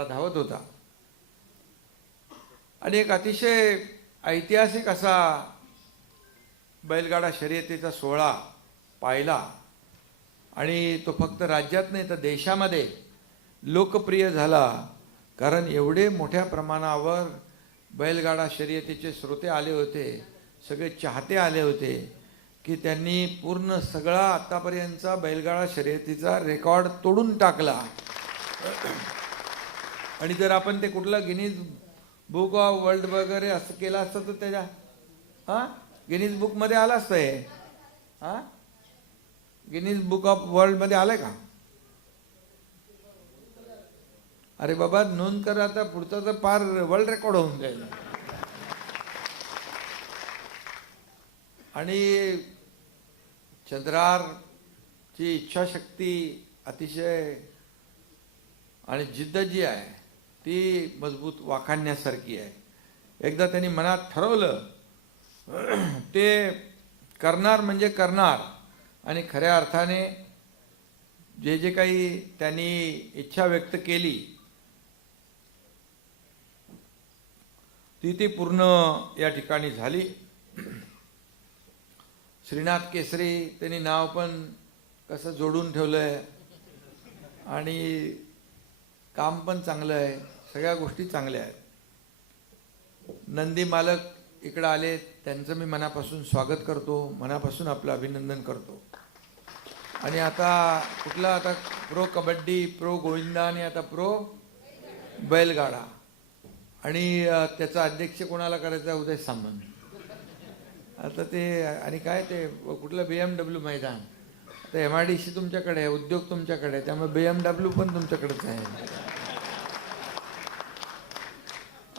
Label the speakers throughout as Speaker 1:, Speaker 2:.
Speaker 1: गाडा धावत होता. आणि एक अतिशय ऐतिहासिक असा बैलगाडा शर्यतीचा सोहळा पाहिला. आणि तो फक्त राज्यात नाही तर देशामध्ये लोकप्रिय झाला. कारण एवढे मोठ्या प्रमाणावर बैलगाडा शर्यतीचे श्रोते आले होते सगळे चाहते आले होते की त्यांनी पूर्ण सगळा आत्तापर्यंतचा बैलगाडा शर्यतीचा रेकॉर्ड तोडून टाकला. आणि जर आपण ते कुठलं गिनीज बुक ऑफ वर्ल्ड वगैरे असं केलं असतं तर त्याच्या हां? गिनीज बुकमध्ये आलं असतं हे. हां? गिनीज बुक ऑफ वर्ल्डमध्ये आलंय का? अरे बाबा नोंद कर आता पुढचं तर फार वर्ल्ड रेकॉर्ड होऊन जाईल. आणि चंद्रारची इच्छाशक्ती अतिशय आणि जिद्द जी आहे ती मजबूत वाखाणण्यासारखी आहे. एकदा त्यांनी मनात ठरवलं ते करणार म्हणजे करणार आणि खऱ्या अर्थाने जे जे काही त्यांनी इच्छा व्यक्त केली ती ती पूर्ण या ठिकाणी झाली. श्रीनाथ केसरी त्यांनी नाव पण कसं जोडून ठेवलंय आणि काम पण चांगलं आहे सगळ्या गोष्टी चांगल्या आहेत. नंदी मालक इकडं आले त्यांचं मी मनापासून स्वागत करतो मनापासून आपलं अभिनंदन करतो. आणि आता कुठला आता प्रो कबड्डी प्रो गोविंदा आणि आता प्रो बैलगाडा. आणि त्याचा अध्यक्ष कोणाला करायचा उदय सामंत. आता ते आणि काय ते कुठलं बी एम डब्ल्यू मैदान? तर एम आय डी सी तुमच्याकडे आहे उद्योग तुमच्याकडे आहे त्यामुळे बी एम डब्ल्यू पण तुमच्याकडेच आहे.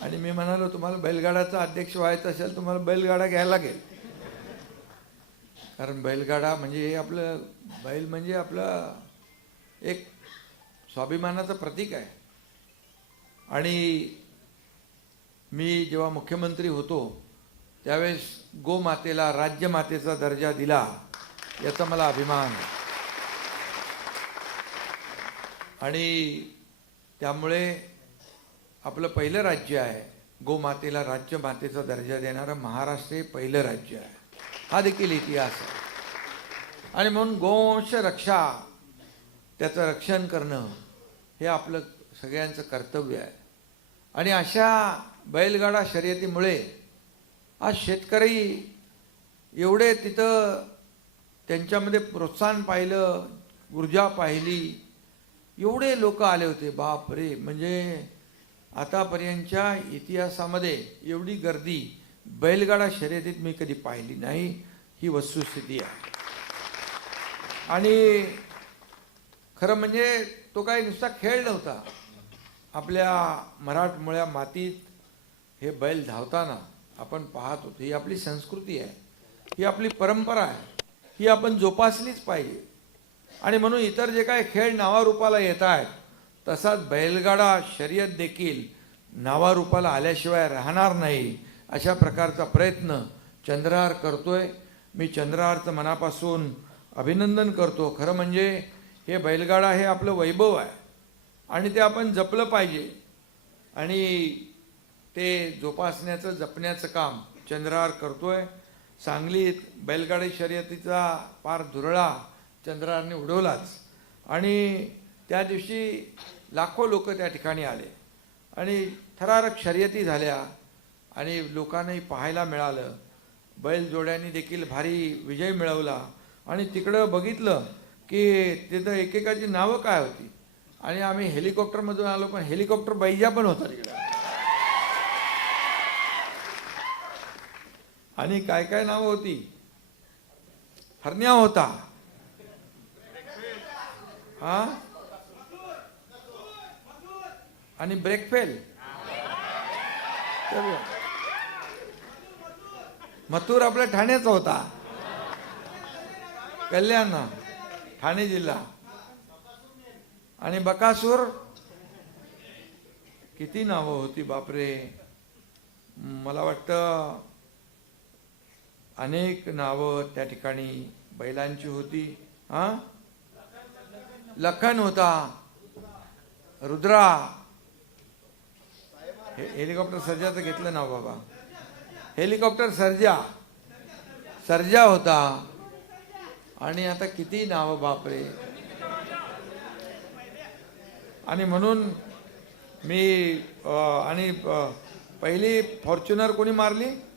Speaker 1: आणि मी म्हणालो तुम्हाला बैलगाडाचा अध्यक्ष व्हायचं असेल तुम्हाला बैलगाडा घ्यायला लागेल. कारण बैलगाडा म्हणजे हे आपलं बैल म्हणजे आपलं एक स्वाभिमानाचं प्रतीक आहे. आणि मी जेव्हा मुख्यमंत्री होतो त्यावेळेस गोमातेला राज्यमातेचा दर्जा दिला. याचा मला अभिमान आहे. आणि त्यामुळे आपलं पहिलं राज्य आहे गोमातेला राज्य मातेचा दर्जा देणारं महाराष्ट्र हे पहिलं राज्य आहे. हा देखील इतिहास आहे. आणि म्हणून गोवंश रक्षा त्याचं रक्षण करणं हे आपलं सगळ्यांचं कर्तव्य आहे. आणि अशा बैलगाडा शर्यतीमुळे आज शेतकरी एवढे तिथं त्यांच्यामध्ये प्रोत्साहन पाहिलं ऊर्जा पाहिली. एवढे लोक आले होते बाप रे. म्हणजे आतापर्यंतच्या इतिहासामध्ये एवढी गर्दी बैलगाडा शर्यतीत मी कधी पाहिली नाही. ही वस्तुस्थिती आहे. आणि खरं म्हणजे तो काही नुसता खेळ नव्हता. आपल्या मराठमोळ्या मातीत हे बैल धावताना आपण पाहत होतो. ही आपली संस्कृती आहे. ही आपली परंपरा आहे. ही आपण जोपासलीच पाहिजे. आणि म्हणून इतर जे काय खेळ नावारूपाला येत आहेत तसाच बैलगाडा शर्यत देखील नावारूपाला आल्याशिवाय राहणार नाही अशा प्रकारचा प्रयत्न चंद्रहार करतोय. मी चंद्रहारचं मनापासून अभिनंदन करतो. खरं म्हणजे हे बैलगाडा हे आपलं वैभव आहे. आणि ते आपण जपलं पाहिजे. आणि ते जोपासण्याचं जपण्याचं काम चंद्रहार करतोय. सांगलीत बैलगाडी शर्यतीचा पार धुरळा चंद्राने उडवलाच. आणि त्या दिवशी लाखो लोक त्या ठिकाणी आले. आणि थरारक शर्यती झाल्या आणि लोकांनाही पाहायला मिळालं. बैलजोड्यांनी देखील भारी विजय मिळवला. आणि तिकडं बघितलं की तिथं एकेकाची नावं काय होती? आणि आम्ही हेलिकॉप्टरमधून आलो पण हेलिकॉप्टर बैजा पण होता तिकडं. आणि काय काय नावं होती? हरण्या होता. हा? आणि ब्रेकफेल मथुर आपल्या ठाण्याचा होता. कल्याण ठाणे जिल्हा. आणि बकासूर? किती नावं होती बापरे. मला वाटतं अनेक नावं त्या ठिकाणी बैलांची होती हा? लखन होता रुद्रा. हे हेलिकॉप्टर सर्जाचं घेतलं नाव बाबा. हेलिकॉप्टर सर्जा. सर्जा होता. आणि आता किती नावं बापरे. आणि म्हणून मी आणि पहिली फॉर्च्युनर कोणी मारली?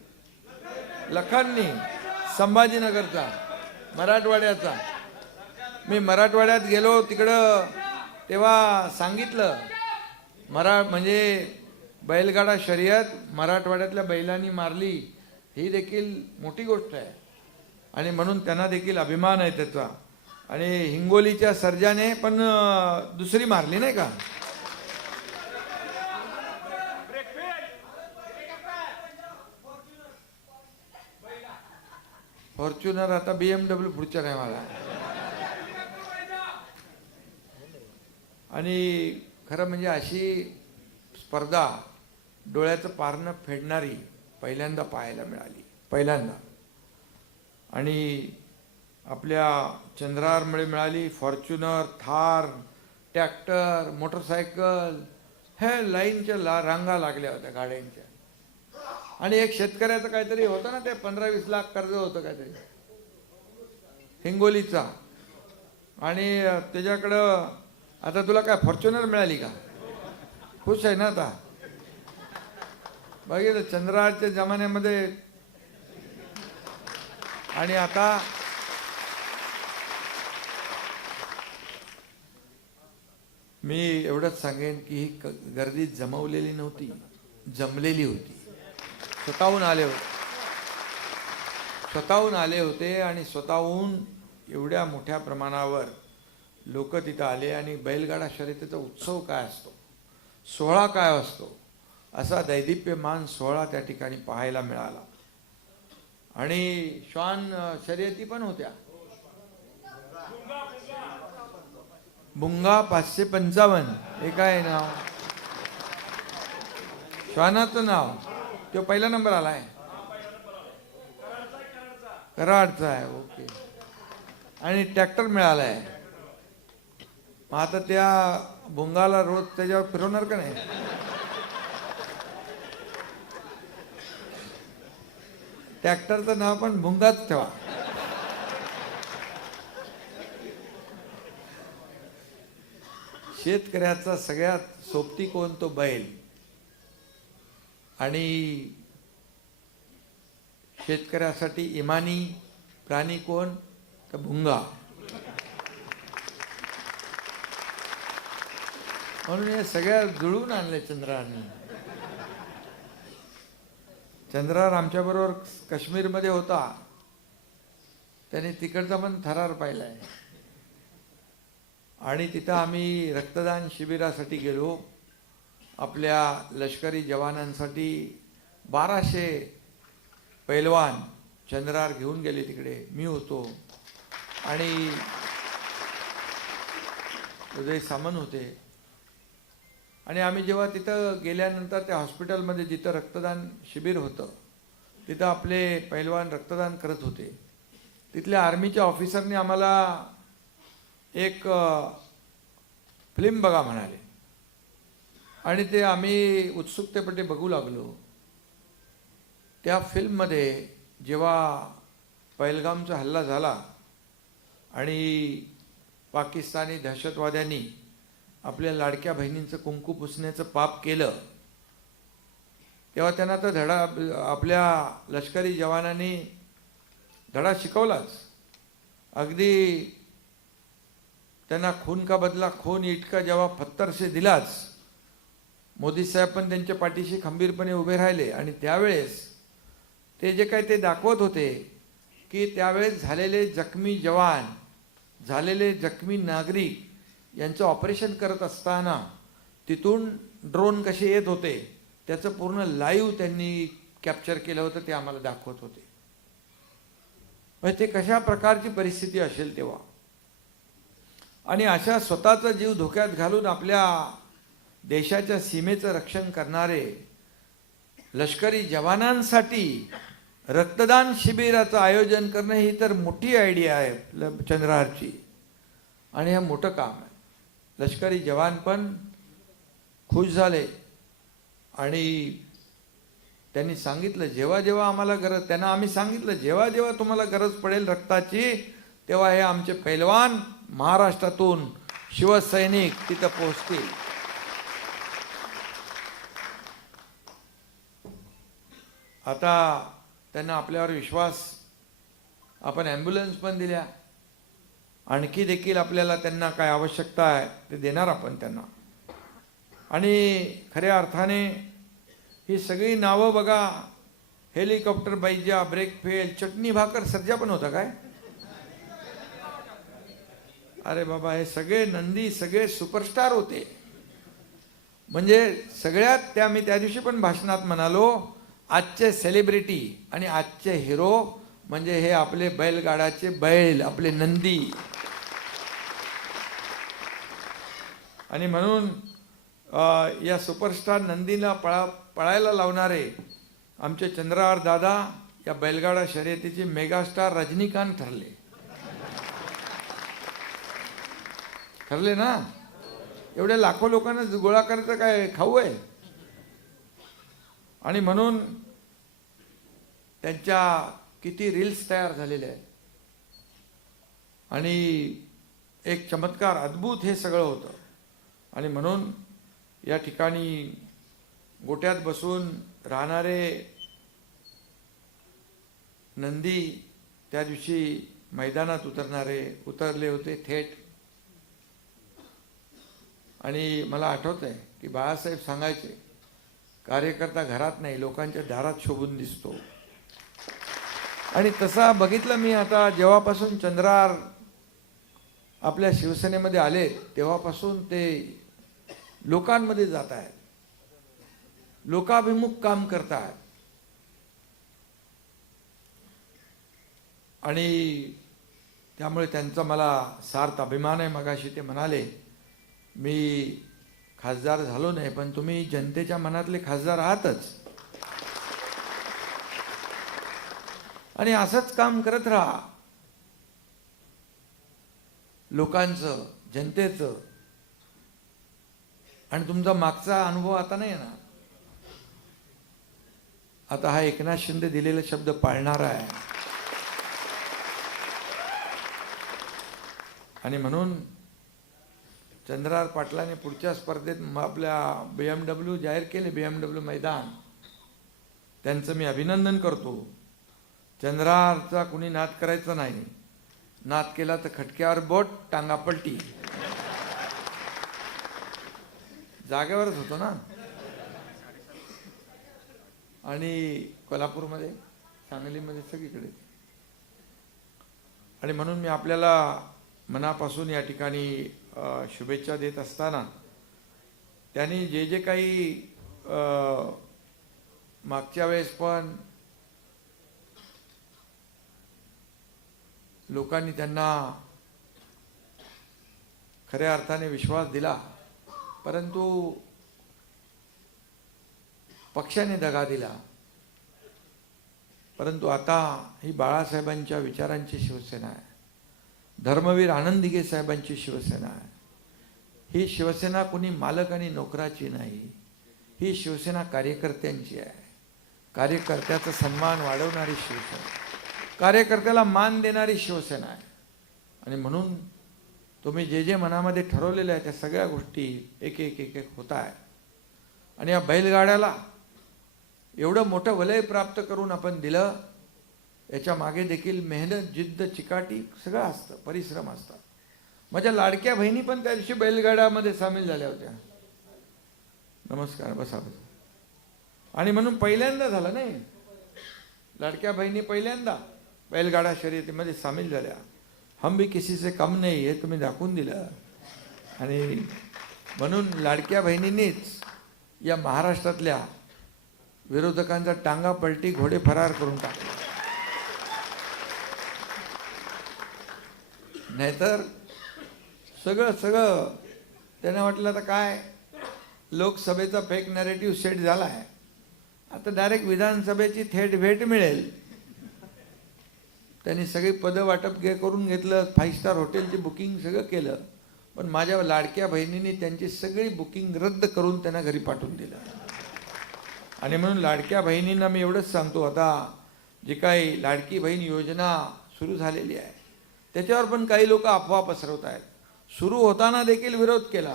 Speaker 1: लखननी संभाजीनगरचा मराठवाड्याचा. मी मराठवाड्यात गेलो तिकडं तेव्हा सांगितलं मरा म्हणजे बैलगाडा शर्यत मराठवाड्यातल्या बैलांनी मारली ही देखील मोठी गोष्ट आहे. आणि म्हणून त्यांना देखील अभिमान आहे त्याचा. आणि हिंगोलीच्या सर्जाने पण दुसरी मारली नाही का? फॉर्च्युनर आता बीएमडब्ल्यू पुढच्या नाही मला आणि खरं म्हणजे अशी स्पर्धा डोळ्याचं पारणं फेडणारी पहिल्यांदा पाहायला मिळाली. पहिल्यांदा. आणि आपल्या चंद्रारमुळे मिळाली फॉर्च्युनर थार ट्रॅक्टर मोटरसायकल हे लाईनच्या ला रांगा लागल्या होत्या गाड्यांच्या. आणि एक शेतकऱ्याचं काहीतरी होतं ना ते पंधरा वीस लाख कर्ज होतं काहीतरी. हिंगोलीचा. आणि त्याच्याकडं आता तुला काय फॉर्च्युनर मिळाली का? खुश आहे ना आता? बघितलं चंद्राच्या जमान्यामध्ये. आणि आता मी एवढंच सांगेन की ही गर्दी जमवलेली नव्हती जमलेली होती. स्वतःहून आले होते. स्वतःहून आले होते आणि स्वतःहून एवढ्या मोठ्या प्रमाणावर लोक तिथं आले आणि बैलगाडा शर्यतीचा उत्सव काय असतो? सोहळा काय असतो? असा दैदिप्यमान सोहळा त्या ठिकाणी पाहायला मिळाला. आणि श्वान शर्यती पण होत्या. बुंगा पाचशे पंचावन्न. हे काय नाव? श्वानाचं नाव? तो पहिला नंबर आलाय कराडचा आहे ओके. आणि ट्रॅक्टर आहे मग आता त्या भुंगाला रोज त्याच्यावर फिरवणार का नाही? ट्रॅक्टरचं नाव पण भुंगाच ठेवा. शेतकऱ्याचा सगळ्यात सोबती कोण? तो बैल. आणि शेतकऱ्यासाठी इमानी प्राणी कोण? तर भुंगा. म्हणून हे सगळ्या जुळून आणले चंद्राने. चंद्रार आमच्याबरोबर काश्मीरमध्ये होता. त्याने तिकडचा पण थरार पाहिलाय. आणि तिथं आम्ही रक्तदान शिबिरासाठी गेलो. आपल्या लष्करी जवानांसाठी बाराशे पैलवान चंद्रार घेऊन गेले तिकडे. मी होतो. आणि हृदय सामान होते. आणि आम्ही जेव्हा तिथं गेल्यानंतर त्या हॉस्पिटलमध्ये जिथं रक्तदान शिबिर होतं तिथं आपले पैलवान रक्तदान करत होते. तिथल्या आर्मीच्या ऑफिसरने आम्हाला एक फिल्म बघा म्हणाले. आणि ते आम्ही उत्सुकतेपटे बघू लागलो. त्या फिल्ममध्ये जेव्हा पहलगामचा हल्ला झाला आणि पाकिस्तानी दहशतवाद्यांनी आपल्या लाडक्या बहिणींचं कुंकू पुसण्याचं पाप केलं तेव्हा त्यांना तर धडा आपल्या लष्करी जवानांनी धडा शिकवलाच. अगदी त्यांना खून का बदला खून इटका जेव्हा पत्तरसे दिलाच मोदी साहेब पण त्यांच्या पाठीशी खंबीरपणे उभे राहिले आणि त्यावेळेस ते जे काही ते दाखवत होते की त्यावेळेस झालेले जखमी जवान झालेले जखमी नागरिक यांचं ऑपरेशन करत असताना तिथून ड्रोन कसे येत होते त्याचं पूर्ण लाईव्ह त्यांनी कॅप्चर केलं होतं ते आम्हाला दाखवत होते. म्हणजे ते कशा प्रकारची परिस्थिती असेल तेव्हा? आणि अशा स्वतःचा जीव धोक्यात घालून आपल्या देशाच्या सीमेचं रक्षण करणारे लष्करी जवानांसाठी रक्तदान शिबिराचं आयोजन करणं ही तर मोठी आयडिया आहे चंद्रहारची. आणि हे मोठं काम आहे. लष्करी जवान पण खुश झाले. आणि त्यांनी सांगितलं जेव्हा जेव्हा आम्हाला गरज त्यांना आम्ही सांगितलं जेव्हा जेव्हा तुम्हाला गरज पडेल रक्ताची तेव्हा हे आमचे पैलवान महाराष्ट्रातून शिवसैनिक तिथं पोहोचतील. आता त्यांना आपल्यावर विश्वास आपण ॲम्ब्युलन्स पण दिल्या. आणखी देखील आपल्याला त्यांना काय आवश्यकता आहे ते देणार आपण त्यांना. आणि खऱ्या अर्थाने ही सगळी नावं बघा हेलिकॉप्टर बैजा ब्रेक फेल चटणी भाकर सर्जा पण होता काय? अरे बाबा हे सगळे नंदी सगळे सुपरस्टार होते. म्हणजे सगळ्यात त्या मी त्या दिवशी पण भाषणात म्हणालो आजचे सेलिब्रिटी आणि आजचे हिरो म्हणजे हे आपले बैलगाडाचे बैल आपले नंदी. आणि म्हणून या सुपरस्टार नंदीला पळा पळायला लावणारे आमचे चंद्रार दादा या बैलगाडा शर्यतीचे मेगास्टार रजनीकांत ठरले. ठरले ना? एवढ्या लाखो लोकांना गोळा करायचं काय खाऊ आहे? आणि म्हणून त्यांच्या किती रील्स तयार झालेल्या आहेत. आणि एक चमत्कार अद्भुत हे सगळं होतं. आणि म्हणून या ठिकाणी गोट्यात बसून राहणारे नंदी त्या दिवशी मैदानात उतरणारे उतरले होते थेट. आणि मला आठवत आहे की बाळासाहेब सांगायचे कार्यकर्ता घरात नाही लोकांच्या दारात शोभून दिसतो. आणि तसा बघितलं मी आता जेव्हापासून चंद्रार आपल्या शिवसेनेमध्ये आले तेव्हापासून ते लोकांमध्ये जात आहेत. लोकाभिमुख काम करत आहेत आणि त्यामुळे त्यांचा मला सार्थ अभिमान आहे. मगाशी ते म्हणाले मी खासदार झालो नाही पण तुम्ही जनतेच्या मनातले खासदार आहातच. आणि असंच काम करत राहा. लोकांचं जनतेचं. आणि तुमचा मागचा अनुभव आता नाही ना आता हा एकनाथ शिंदे दिलेला शब्द पाळणारा आहे. आणि म्हणून चंद्रार पाटलाने पुढच्या स्पर्धेत आपल्या बी एम डब्ल्यू जाहीर केले बी एम डब्ल्यू मैदान. त्यांचं मी अभिनंदन करतो. चंद्रारचा कुणी नाद करायचा नाही. नाद केला तर खटक्यावर बोट टांगा पलटी. जागेवरच होतो ना. आणि कोल्हापूरमध्ये सांगलीमध्ये सगळीकडे. आणि म्हणून मी आपल्याला मनापासून या ठिकाणी शुभेच्छा देत असताना त्यांनी जे जे काही मागच्या वेळेस पण लोकांनी त्यांना खऱ्या अर्थाने विश्वास दिला परंतु पक्षाने दगा दिला. परंतु आता ही बाळासाहेबांच्या विचारांची शिवसेना आहे. धर्मवीर आनंद साहेबांची शिवसेना आहे. ही शिवसेना कुणी मालक आणि नोकराची नाही. ही शिवसेना कार्यकर्त्यांची आहे. कार्यकर्त्याचा सन्मान वाढवणारी शिवसेना. कार्यकर्त्याला मान देणारी शिवसेना आहे. आणि म्हणून तुम्ही जे जे मनामध्ये ठरवलेलं आहे त्या सगळ्या गोष्टी एक एक एक एक होत आहे आणि या बैलगाड्याला एवढं मोठं वलय प्राप्त करून आपण दिलं याच्या मागे देखील मेहनत जिद्द चिकाटी सगळं असतं परिश्रम असतात. माझ्या लाडक्या बहिणी पण त्या दिवशी बैलगाड्यामध्ये सामील झाल्या होत्या. नमस्कार बसा बसा. आणि म्हणून पहिल्यांदा झालं नाही. लाडक्या बहिणी पहिल्यांदा बैलगाडा शर्यतीमध्ये सामील झाल्या. हम भी किसीचे कम नाही हे तुम्ही दाखवून दिलं. आणि म्हणून लाडक्या बहिणींनीच या महाराष्ट्रातल्या विरोधकांचा टांगा पलटी घोडे फरार करून टाकले. नाहीतर सगळं सगळं त्यांना वाटलं आता काय? लोकसभेचा फेक नॅरेटिव्ह सेट झाला आहे आता डायरेक्ट विधानसभेची थेट भेट मिळेल. त्यांनी सगळी पदं वाटप घे करून घेतलं. फाईव्ह स्टार हॉटेलची बुकिंग सगळं केलं. पण माझ्या लाडक्या बहिणींनी त्यांची सगळी बुकिंग रद्द करून त्यांना घरी पाठवून दिलं. आणि म्हणून लाडक्या बहिणींना मी एवढंच सांगतो. आता जी काही लाडकी बहीण योजना सुरू झालेली आहे त्याच्यावर पण काही लोक अफवा पसरवत आहेत सुरू होताना देखील विरोध केला.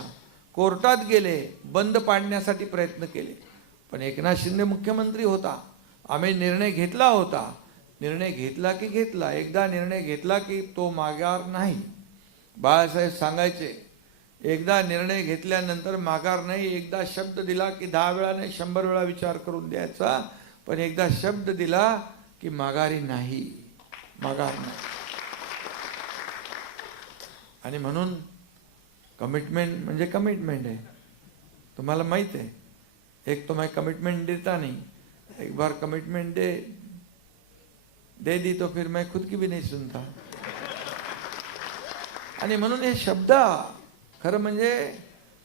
Speaker 1: कोर्टात गेले बंद पाडण्यासाठी प्रयत्न केले. पण एकनाथ शिंदे मुख्यमंत्री होता. आम्ही निर्णय घेतला होता. निर्णय घेतला की घेतला. एकदा निर्णय घेतला की तो माघार नाही. बाळासाहेब सांगायचे एकदा निर्णय घेतल्यानंतर माघार नाही. एकदा शब्द दिला की दहा वेळा नाही शंभर वेळा विचार करून द्यायचा. पण एकदा शब्द दिला की माघारी नाही. माघार नाही. आणि म्हणून कमिटमेंट म्हणजे कमिटमेंट आहे. तुम्हाला माहीत आहे. एक तो कमिटमेंट देता नहीं. एक बार कमिटमेंट दे दे दी तो फिर मैं खुद की भी नहीं सुनता. आणि म्हणून हे शब्द खरं म्हणजे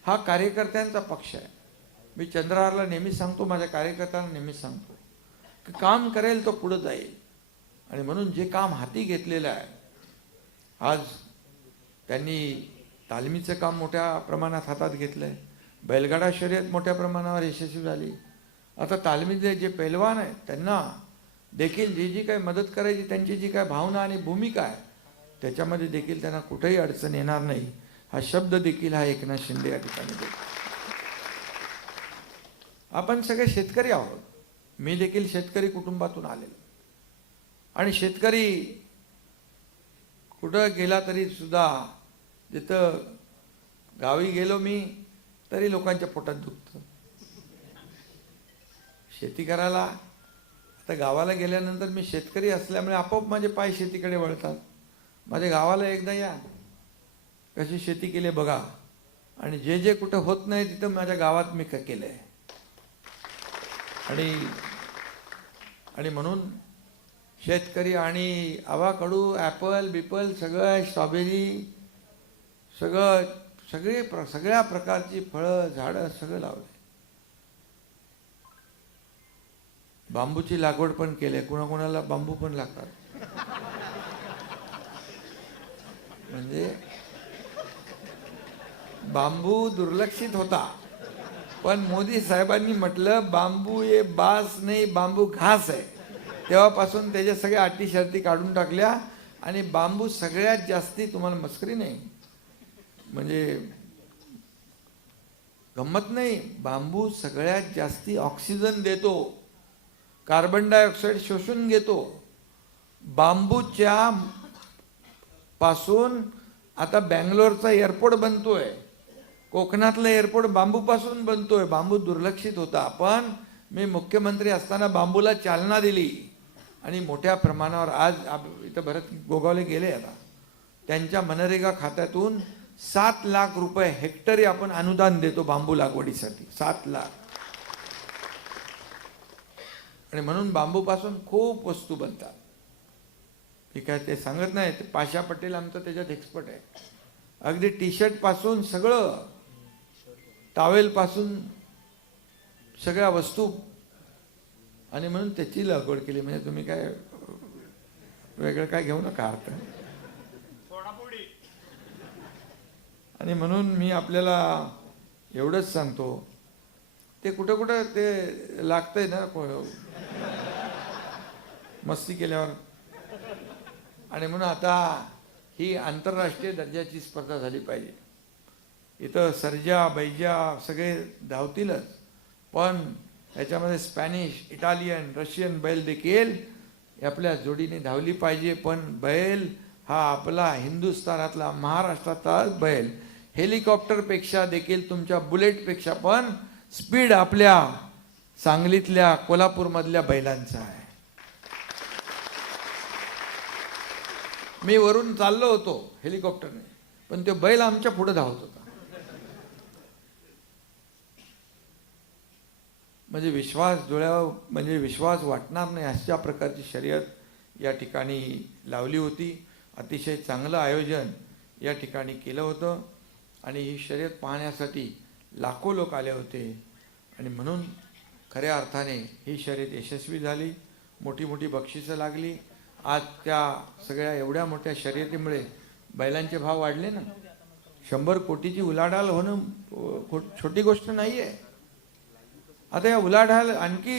Speaker 1: हा कार्यकर्त्यांचा पक्ष आहे. मी चंद्रहारला नेहमी सांगतो माझ्या कार्यकर्त्यांना नेहमी सांगतो. की काम करेल तो पुढं जाईल. आणि म्हणून जे काम हाती घेतलेलं आहे आज त्यांनी तालमीचं काम मोठ्या प्रमाणात हातात घेतलं आहे बैलगाडा शर्यत मोठ्या प्रमाणावर यशस्वी झाली. आता तालमीचे जे पैलवान आहेत त्यांना देखील जी जी काही मदत करायची त्यांची जी काय भावना आणि भूमिका आहे त्याच्यामध्ये देखील त्यांना कुठेही अडचण येणार नाही. हा शब्द देखील हा एकनाथ शिंदे या ठिकाणी देतो आपण सगळे शेतकरी आहोत. मी देखील शेतकरी कुटुंबातून आलेलो. आणि शेतकरी कुठं गेला तरी सुद्धा जिथं गावी गेलो मी तरी लोकांच्या पोटात दुखतं. शेती करायला आता गावाला गेल्यानंतर मी शेतकरी असल्यामुळे आपोआप माझे पाय शेतीकडे वळतात. माझ्या गावाला एकदा या. कशी शेती केली बघा. आणि जे जे कुठं होत नाही तिथं माझ्या गावात मी केलं आहे आणि आणि म्हणून शेतकरी आणि आवाकडू ॲपल बिपल सगळं स्ट्रॉबेरी सगळं सगळे प्र सगळ्या प्रकारची फळं झाडं सगळं लावले बांबूची लागवड पण केली कुणाकुणाला बांबू पण लागतात. म्हणजे बांबू दुर्लक्षित होता. पण मोदी साहेबांनी म्हटलं बांबू हे बास नाही बांबू घास आहे. तेव्हापासून त्याच्या सगळ्या अटी शर्ती काढून टाकल्या आणि बांबू सगळ्यात जास्ती तुम्हाला मस्करी नाही. म्हणजे गंमत नाही. बांबू सगळ्यात जास्ती ऑक्सिजन देतो. कार्बन डायऑक्साईड शोषून घेतो. बांबूच्या पासून आता बँगलोरचा एअरपोर्ट बनतोय. कोकणातला एअरपोर्ट बांबूपासून बनतोय. बांबू दुर्लक्षित होता. पण मी मुख्यमंत्री असताना बांबूला चालना दिली. आणि मोठ्या प्रमाणावर आज आप- इथं भरत गोगावले गेले आता. त्यांच्या मनरेगा खात्यातून सात लाख रुपये हेक्टरी आपण अनुदान देतो बांबू लागवडीसाठी. सात लाख. आणि म्हणून बांबूपासून खूप वस्तू बनतात. मी काय ते सांगत नाही ते पाशा पटेल आमचं त्याच्यात एक्सपर्ट आहे. अगदी टी शर्टपासून सगळं टावेलपासून सगळ्या वस्तू आणि म्हणून त्याची लागवड केली. म्हणजे तुम्ही काय वेगळं काय घेऊ नका अर्थ. आणि म्हणून मी आपल्याला एवढंच सांगतो. ते कुठं कुठं ते लागतंय ना को- मस्ती केल्यावर. आणि म्हणून आता ही आंतरराष्ट्रीय दर्जाची स्पर्धा झाली पाहिजे. इथं सर्जा बैजा सगळे धावतीलच. पण याच्यामध्ये स्पॅनिश इटालियन रशियन बैल देखील आपल्या जोडीने धावली पाहिजे. पण बैल हा आपला हिंदुस्थानातला महाराष्ट्रातला बैल. हेलिकॉप्टरपेक्षा देखील तुमच्या बुलेटपेक्षा पण स्पीड आपल्या सांगलीतल्या कोल्हापूरमधल्या बैलांचा आहे. मी वरून चाललो होतो हेलिकॉप्टरने पण तो बैल आमच्या पुढे धावत होता म्हणजे विश्वास डोळ्यावर म्हणजे विश्वास वाटणार नाही अशा प्रकारची शर्यत या ठिकाणी लावली होती. अतिशय चांगलं आयोजन या ठिकाणी केलं होतं. आणि ही शर्यत पाहण्यासाठी लाखो लोक आले होते. आणि म्हणून खऱ्या अर्थाने ही शर्यत यशस्वी झाली. मोठी मोठी बक्षिसं लागली. आज त्या सगळ्या एवढ्या मोठ्या शर्यतीमुळे बैलांचे भाव वाढले ना. शंभर कोटीची उलाढाल होणं खो- छोटी गोष्ट नाही आहे आता या उलाढाल आणखी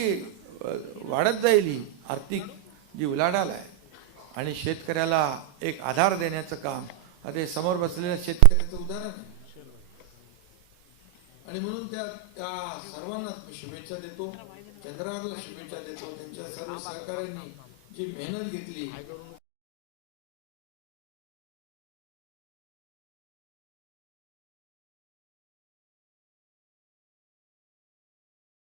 Speaker 1: वाढत जाईल ही आर्थिक जी उलाढाल आहे. आणि शेतकऱ्याला एक आधार देण्याचं काम आता हे समोर बसलेल्या शेतकऱ्याचं उदाहरण आहे. आणि म्हणून त्या त्या सर्वांना मी शुभेच्छा देतो चंद्राला शुभेच्छा देतो त्यांच्या सर्व सहकाऱ्यांनी जी मेहनत घेतली